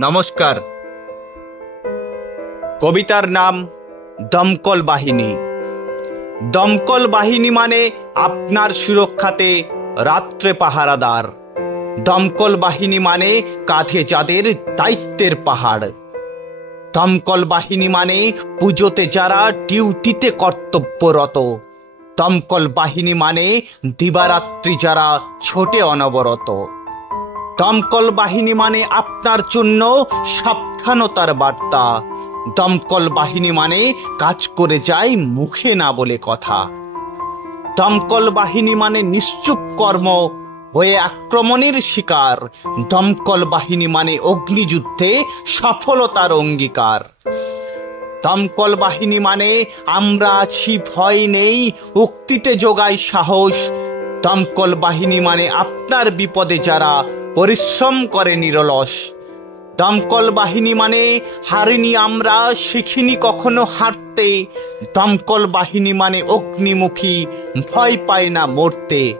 নমস্কার। কবিতার নাম দমকল বাহিনী। দমকল বাহিনী মানে আপনার সুরক্ষাতে রাত্রে পাহারাদার। দমকল বাহিনী মানে কাঁধে যাদের দায়িত্বের পাহাড়। দমকল বাহিনী মানে পুজোতে যারা ডিউটিতে কর্তব্যরত। দমকল বাহিনী মানে দিবারাত্রি যারা ছোটে অনবরত। দমকল বাহিনী মানে আপনার জন্য সাবধানতার বার্তা। দমকল বাহিনী মানে কাজ করে যায় মুখে না বলে কথা। দমকল বাহিনী মানে নিশ্চুপ কর্ম হয়ে আক্রমণের শিকার। দমকল বাহিনী মানে অগ্নিযুদ্ধে সফলতার অঙ্গীকার। দমকল বাহিনী মানে আমরা আছি ভয় নেই, উক্তিতে যোগায় সাহস। দমকল বাহিনী মানে আপনার বিপদে যারা পরিশ্রম করে নিরলস। দমকল বাহিনী মানে হারিনি আমরা, শিখিনি কখনো হারতে। দমকল বাহিনী মানে অগ্নিমুখী, ভয় পায় না মরতে।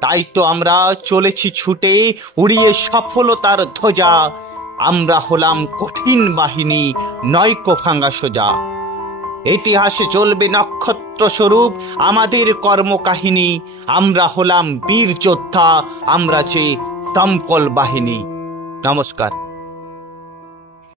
তাই তো আমরা চলেছি ছুটে, উড়িয়ে সফলতার ধ্বজা। আমরা হলাম কঠিন বাহিনী, নয়কো ভাঙা সোজা। ইতিহাসে চলবে নক্ষত্র স্বরূপ আমাদের কর্মকাহিনী। আমরা হলাম বীর যোদ্ধা, আমরা যে দমকল বাহিনী। নমস্কার।